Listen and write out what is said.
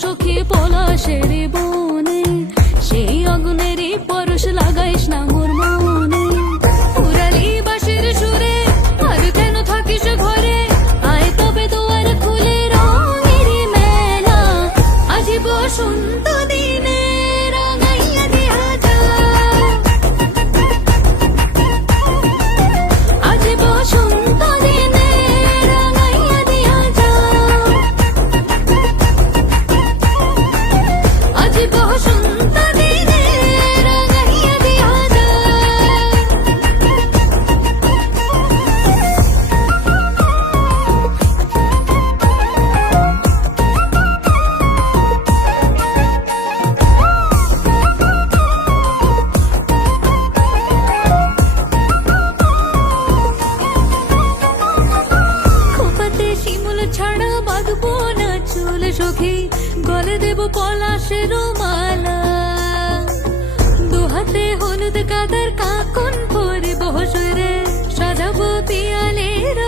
সখী পলাশের বনে, সেই আগুনেরই পরশ লাগাইস না মোর মনে। পুরালি বাঁশির সুরে আর কেন থাকিস ঘরে, আয় তবে দুয়ার খুলে রঙেরই মেলা। আজি বসন্ত দিনে রঙাইয়া দিয়া যা, আজি বসন্ত দিনে রঙাইয়া দিয়া যা, আজি বসন্ত দিনে রঙাইয়া দিয়া যা। খোপাতে শিমুল ছাড়া বাঁধবো না চুল সখী, গলে দেব পলাশের মালা। দুহাতে হলুদ কাদার কাকন পরে বসরে, সাজাবো পিয়ালের